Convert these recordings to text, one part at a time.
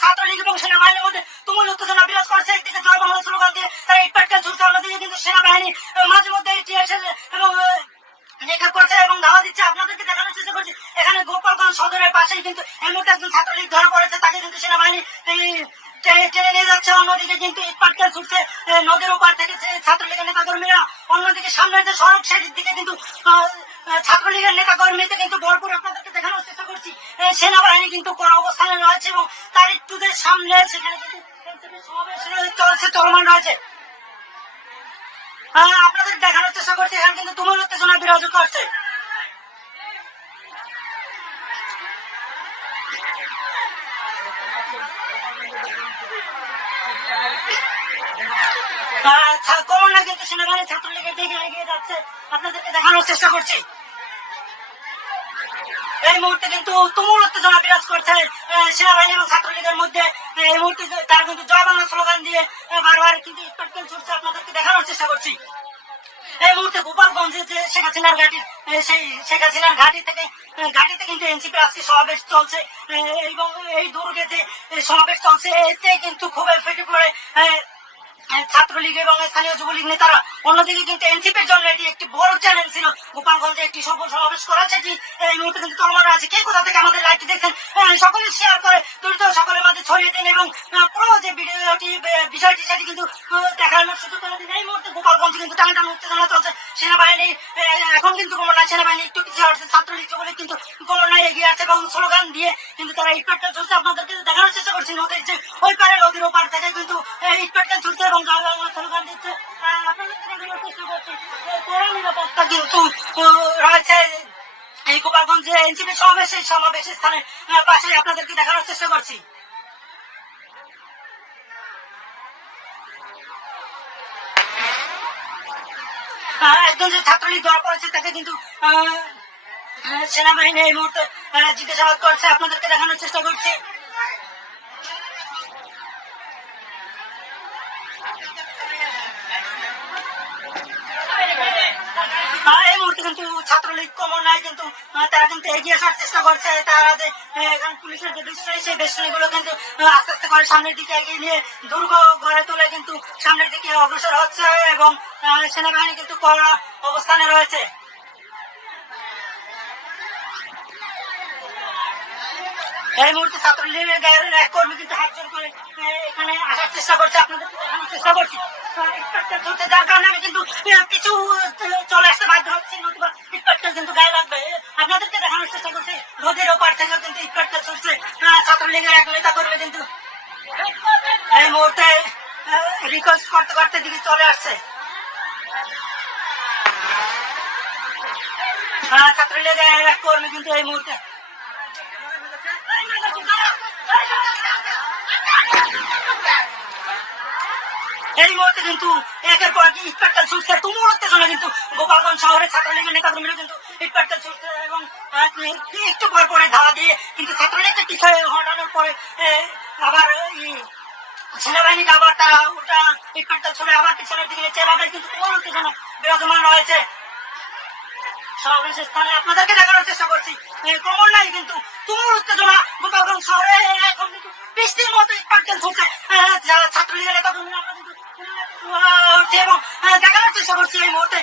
ছাত্রলীগ এবং সেনাবাহিনীর মধ্যে তুমুল উত্তেজনা বিরাজ করছে। একদিকে জয় স্লোগান দিয়ে তারা ইট পাটকেল ছুটছে অন্যদিকে কিন্তু সেনাবাহিনী মাঝে মধ্যে টিয়ারশেল এবং নিক্ষেপ করছে এবং ধাওয়া দিচ্ছে। আপনাদেরকে দেখানোর চেষ্টা করছি, এখানে গোপালগঞ্জ সদরের পাশেই কিন্তু এই একজন ছাত্রলীগ ধরা পড়েছে। তাকে কিন্তু সেনাবাহিনী টেনে নিয়ে যাচ্ছে। অন্যদিকে কিন্তু ইট পাটকেল ছুটছে নদীর ওপার থেকে ছাত্রলীগের নেতা কর্মীরা অন্যদিকে সামনের যে সড়ক, সেটির দিকে কিন্তু ছাত্রলীগের নেতা কর্মীতে কিন্তু ভরপুর আপনাদেরকে দেখানোর চেষ্টা করছি। সেনাবাহিনী কিন্তু কোন অবস্থানে রয়েছে এবং তার যে সামনে চলছে চলমান রয়েছে। আহ, আপনাদের দেখানোর চেষ্টা করছি এখানে কিন্তু তুমুল উত্তেজনা বিরাজ করছে। ছা- করোনা কিন্তু সেনাবাহিনী ছাত্রলীগের দিকে এগিয়ে যাচ্ছে। আপনাদেরকে দেখানোর চেষ্টা করছি। এই মুহূর্তে কিন্তু তুমুল উত্তেজনা বিরাজ করছে সেনাবাহিনী এবং ছাত্রলীগের মধ্যে। এই মুহূর্তে তারা কিন্তু জয় বাংলা স্লোগান দিয়ে বারবার কিন্তু ইস্পাটকেল ছুটছে আপনাদেরকে দেখানোর চেষ্টা করছি। এই মুহূর্তে গোপালগঞ্জে যে শেখ হাসিনার ঘাটি সেই শেখ হাসিনার ঘাটি থেকে ঘাটিতে কিন্তু এনসিপি আজকে সমাবেশ চলছে এবং এই দুর্গে যে এ, সমাবেশ চলছে। এতে কিন্তু খুব ফেটে পড়ে ছাত্রলীগ এবং স্থানীয় যুবলীগ নেতারা। অন্যদিকে কিন্তু এনসিপির জন্য এটি একটি বড় চ্যালেঞ্জ ছিল। গোপালগঞ্জে একটি সফল সমাবেশ করাছে যে এই মুহূর্তে কিন্তু চলমান আছে। কে কোথা থেকে আমাদের লাইভটি দেখছেন? সকলে শেয়ার করে দ্রুত সকলের মাঝে ছড়িয়ে দিন এবং পুরো যে ভিডিওটি বিষয়টি সেটি কিন্তু দেখানোর সুযোগ করে দিন। এই মুহূর্তে গোপালগঞ্জে কিন্তু টান টান উত্তেজনা চলছে। সেনাবাহিনী এখন কিন্তু কমলা সেনাবাহিনী একটু পিছিয়ে আসছে ছাত্রলীগ, যুবলীগ কিন্তু কমলায় এগিয়ে আছে এবং স্লোগান দিয়ে কিন্তু তারা ইটপাটটা চলছে আপনাদেরকে দেখানোর চেষ্টা করছি। নদীর যে ওই পারে নদীর ওপার থেকে কিন্তু ইটপাটটা চলছে এবং কিন্তু রয়েছে এই গোপালগঞ্জে এনসিপি সমাবেশ পাশে আপনাদেরকে দেখানোর চেষ্টা করছি। একজন যে ছাত্রলীগ ধরা পড়েছে, তাকে কিন্তু সেনাবাহিনী এই মুহূর্তে জিজ্ঞাসাবাদ করছে। আপনাদেরকে দেখানোর চেষ্টা করছি। এই মুহূর্তে কিন্তু ছাত্রলীগ কমন নাই, কিন্তু তারা কিন্তু এগিয়ে আসার চেষ্টা করছে। তারা পুলিশের যে বেষ্টনী সেই বেষ্টনীগুলো কিন্তু আস্তে আস্তে করে সামনের দিকে এগিয়ে নিয়ে দুর্গ গড়ে তুলে কিন্তু সামনের দিকে অগ্রসর হচ্ছে এবং সেনাবাহিনী কিন্তু কড়া অবস্থানে রয়েছে। এই মুহূর্তে ছাত্রলীগের গায়ের এক কর্মী কিন্তু হাত জোর করে এখানে আসার চেষ্টা করছে, আপনাদের চেষ্টা করছি। ধরতে যার কারণে আমি কিন্তু কিছু চলে আসতে বাধ্য হচ্ছি, নতুবা ইন্সপেক্টর কিন্তু গায়ে লাগবে। আপনাদেরকে দেখানোর চেষ্টা করছি, নদীর ওপার থেকে কিন্তু ইন্সপেক্টর চলছে ছাত্রলীগের এক নেতা কর্মী কিন্তু এই মুহূর্তে রিকোয়েস্ট করতে করতে দিকে চলে আসছে। ছাত্রলীগের এক কর্মী কিন্তু এই মুহূর্তে এই মুহূর্তে কিন্তু একের পর এক ছুটছে। তুমুল উত্তেজনা কিন্তু গোপালগঞ্জ শহরের ছাত্রলীগের নেতাকর্মীরা কিন্তু ইটপাটকাল ছুটছে এবং একটু পর পরে ধাওয়া দিয়ে কিন্তু ছাত্রলীগকে পিছিয়ে হটানোর পরে আবার সেনাবাহিনীকে আবার তারা উল্টা ইটপাটকাল ছুড়ে আবার পিছনের দিকে এভাবে কিন্তু তুমুল উত্তেজনা বিরাজমান রয়েছে। সমাবেশ স্থানে আপনাদেরকে দেখানোর চেষ্টা করছি। ক্রমান্বয়ে কিন্তু। তুমুল উত্তেজনা গোপালগঞ্জ শহরে। এখন কিন্তু বৃষ্টির মতো ইটপাটকেল ছুটছে ছাত্রলীগের নেতা আমরা কিন্তু এবং দেখানোর চেষ্টা করছি এই মুহূর্তে।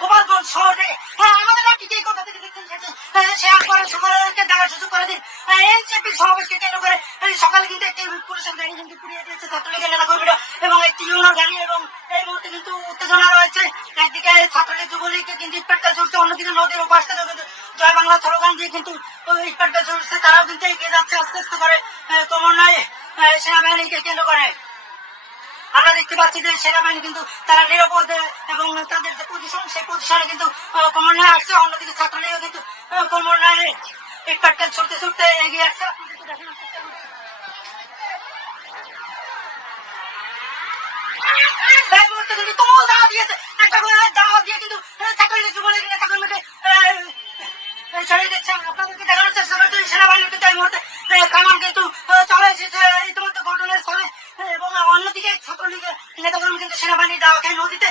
গোপালগঞ্জ শহরে। আমাদের আপনি যে কথা থেকে দেখছেন শেয়ার করে সকলকে দেখার সুযোগ করে দিন। এনসিপি সমাবেশকে কেন্দ্র করে সকালে কিন্তু একটি পুলিশের গাড়ি কিন্তু পুড়িয়ে দিয়েছে ছাত্রলীগের নেতা কর্মীরা এবং একটি ইউনার গাড়ি এবং এই মুহূর্তে কিন্তু উত্তেজনা রয়েছে একদিকে ছাত্রলীগ যুবলীগকে কিন্তু ইটপাটকাল ছুটছে অন্যদিকে নদীর ওপাশ কিন্তু জয় বাংলা স্লোগান দিয়ে কিন্তু ইটপাটকাল ছুটছে তারাও কিন্তু এগিয়ে যাচ্ছে, আস্তে আস্তে করে ক্রমান্বয়ে সেনাবাহিনীকে কেন্দ্র করে। আমরা দেখতে পাচ্ছি যে সেনাবাহিনী কিন্তু তারা নিরাপদে এবং তাদের যে পজিশন সেই পজিশনে কিন্তু ক্রমান্বয়ে আসছে, অন্যদিকে ছাত্রলীগও কিন্তু ক্রমান্বয়ে ইটপাটকাল ছুটতে ছুটতে এগিয়ে আসছে। দাওয়া খেয়ে নদীতে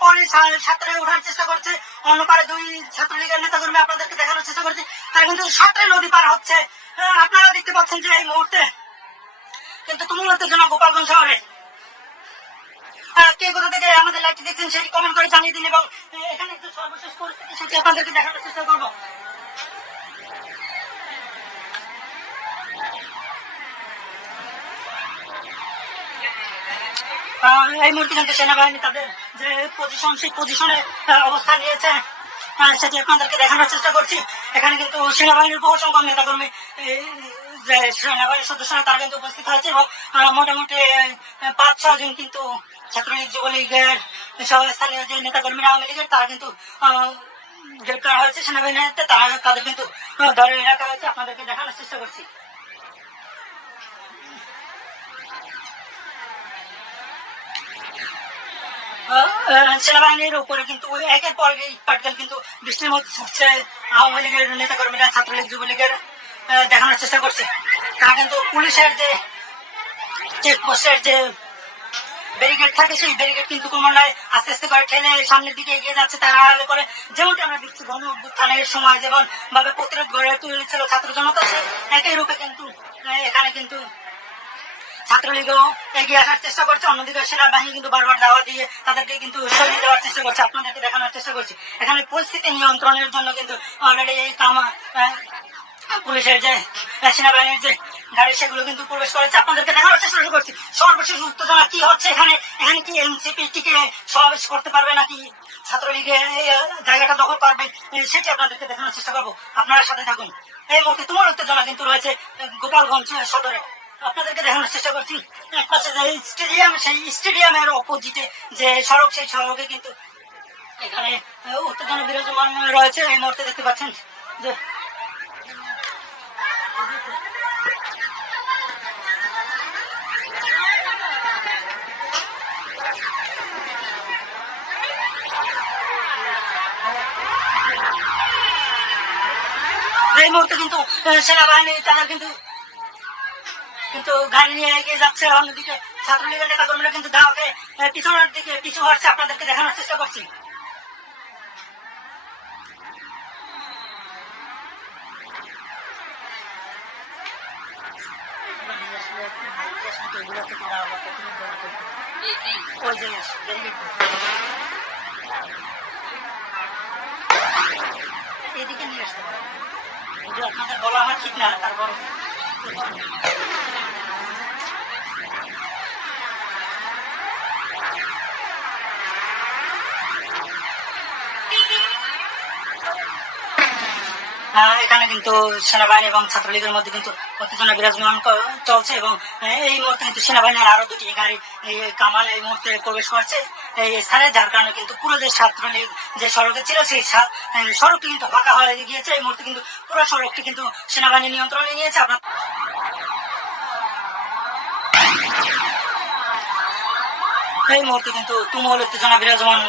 পরে সাঁতরে ওঠার চেষ্টা করছে অন্য পারে দুই ছাত্রলীগের নেতা কর্মী আপনাদেরকে দেখানোর চেষ্টা করছে তারা কিন্তু সাঁতরে নদী পার হচ্ছে আপনারা দেখতে পাচ্ছেন যে এই মুহূর্তে কিন্তু তুমুল উত্তেজনা গোপালগঞ্জ শহরে। কে কোথা থেকে আমাদের লাইভটি দেখছেন সেটি কমেন্ট করে জানিয়ে দিন এবং এখানে একটু সর্বশেষ পরিস্থিতি সেটি আপনাদেরকে দেখানোর চেষ্টা করব। এই মুহূর্তে কিন্তু সেনাবাহিনী তাদের যে পজিশন সেই পজিশনে অবস্থান নিয়েছে সেটি আপনাদেরকে দেখানোর চেষ্টা করছি। এখানে কিন্তু সেনাবাহিনীর বহু সংখ্যক নেতাকর্মী সেনাবাহিনীর সদস্যরা তারা কিন্তু উপস্থিত হয়েছে এবং মোটামুটি পাঁচ ছ জন কিন্তু ছাত্রলীগ যুবলীগের স্থানীয় যে নেতাকর্মীরা আওয়ামী লীগের, তারা কিন্তু গ্রেপ্তার হয়েছে সেনাবাহিনীর হাতে তারা তাদের কিন্তু ধরে রাখা হয়েছে। আপনাদেরকে দেখানোর চেষ্টা করছি। সেনাবাহিনীর উপরে কিন্তু একের পর পাটকেল কিন্তু বৃষ্টির মধ্যে ছুটছে আওয়ামী লীগের নেতাকর্মীরা, ছাত্রলীগ, যুবলীগের। দেখানোর চেষ্টা করছে। তারা কিন্তু পুলিশের যে চেকপোস্টের যে ব্যারিকেড থাকে, সেই ব্যারিকেড কিন্তু ক্রমান্বয়ে আস্তে আস্তে করে ঠেলে সামনের দিকে এগিয়ে যাচ্ছে। তারা আড়ালে করে যেমনটি আমরা দেখছি গণ অভ্যুত্থানের সময় যেমন ভাবে প্রতিরোধ গড়ে তুলেছিল ছাত্র জনতা সে একই রূপে কিন্তু এখানে কিন্তু ছাত্রলীগও এগিয়ে আসার চেষ্টা করছে। অন্যদিকে সেনাবাহিনী কিন্তু বারবার দাওয়া দিয়ে তাদেরকে কিন্তু সরিয়ে দেওয়ার চেষ্টা করছে। আপনাদেরকে দেখানোর চেষ্টা করছি। এখানে পরিস্থিতি নিয়ন্ত্রণের জন্য কিন্তু অলরেডি এই কামা পুলিশের যে সেনাবাহিনীর যে গাড়ি সেগুলো কিন্তু প্রবেশ করেছে। আপনাদেরকে দেখানোর চেষ্টা করছি, সর্বশেষ উত্তেজনা কি হচ্ছে এখানে? এখানে কি এনসিপি টিকে সমাবেশ করতে পারবে নাকি? ছাত্রলীগের জায়গাটা দখল করবে সেটি আপনাদেরকে দেখানোর চেষ্টা করব। আপনারা সাথে থাকুন। এই মুহূর্তে তোমার উত্তেজনা কিন্তু রয়েছে গোপালগঞ্জ সদরে। আপনাদেরকে দেখানোর চেষ্টা করছি পাশে যে স্টেডিয়াম, সেই স্টেডিয়ামের অপোজিটে যে সড়ক, সেই সড়কে কিন্তু এখানে উত্তেজনা বিরাজমান রয়েছে। এই মুহূর্তে দেখতে পাচ্ছেন যে এই মুহূর্তে কিন্তু সেনাবাহিনী, তারা কিন্তু কিন্তু গাড়ি নিয়ে এগিয়ে যাচ্ছে অন্যদিকে। ছাত্রলীগের নেতা কর্মীরা কিন্তু দাওকে পিছনের দিকে, পিছু হচ্ছে আপনাদেরকে দেখানোর চেষ্টা করছি। এদিকে নিয়ে আসতে যদি আপনাদের বলা আমার ঠিক না, তারপর এখানে কিন্তু সেনাবাহিনী এবং ছাত্রলীগের মধ্যে কিন্তু উত্তেজনা বিরাজমান চলছে এবং এই মুহূর্তে কিন্তু সেনাবাহিনীর আরও দুটি গাড়ি কামাল এই মুহূর্তে প্রবেশ করছে। স্থানে, যার কারণে কিন্তু পুরো যে ছাত্রলীগ যে সড়কে ছিল, সেই সড়কটি কিন্তু ফাঁকা হয়ে গিয়েছে। এই মুহূর্তে কিন্তু পুরো সড়কটি কিন্তু সেনাবাহিনী নিয়ন্ত্রণে নিয়েছে। আপনার এই মুহূর্তে কিন্তু তুমুল উত্তেজনা বিরাজমান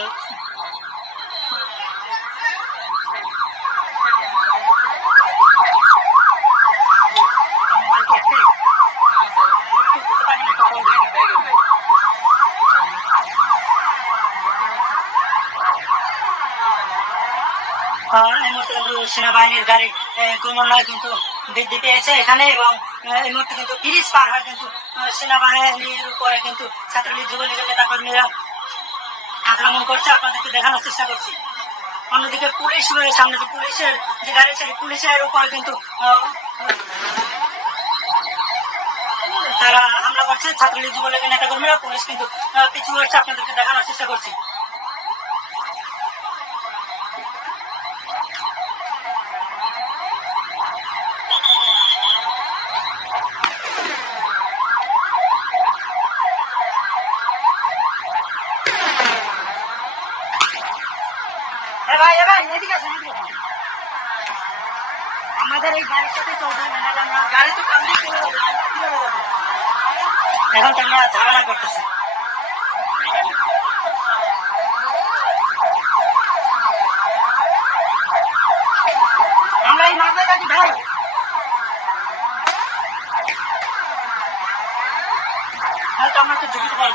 আহ, এই মুহূর্তে কিন্তু সেনাবাহিনীর গাড়ি ক্রমান্বয়ে কিন্তু বৃদ্ধি পেয়েছে এখানে এবং এই মুহূর্তে কিন্তু তিরিশ পার হয় কিন্তু সেনাবাহিনীর উপরে কিন্তু ছাত্রলীগ, যুবলীগের নেতা কর্মীরা আক্রমণ করছে। আপনাদেরকে দেখানোর চেষ্টা করছি। অন্যদিকে পুলিশ সামনে যে পুলিশের, যে গাড়ি, সেই পুলিশের উপরে কিন্তু তারা হামলা করছে। ছাত্রলীগ, যুবলীগের নেতা কর্মীরা পুলিশ কিন্তু পিছু হচ্ছে আপনাদেরকে দেখানোর চেষ্টা করছি এ ভাই এ ভাই এদিকে আসুন এদিকে আসুন। আমাদের এই গাড়ির সাথে চলতে হবে নাহলে আমরা গাড়ি তো কাল দিয়ে চলে যাবে কীভাবে যাব? এখন তো আমরা ঝামেলা করতেছি আমরা এই মাঝে কাটি ভাই তাহলে তো আমরা তো ঝুঁকিতে পাওয়া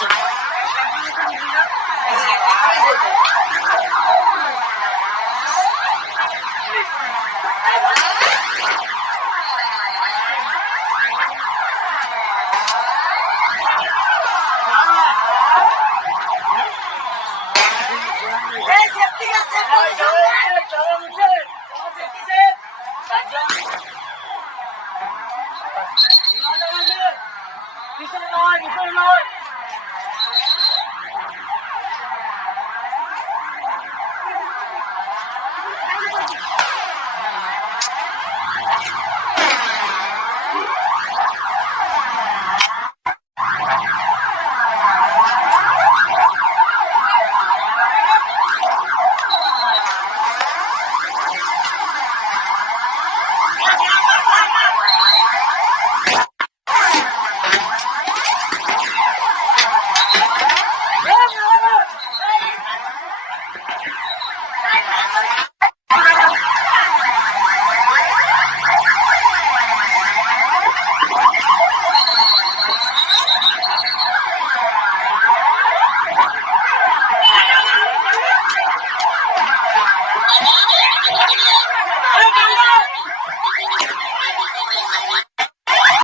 Lord, Lord.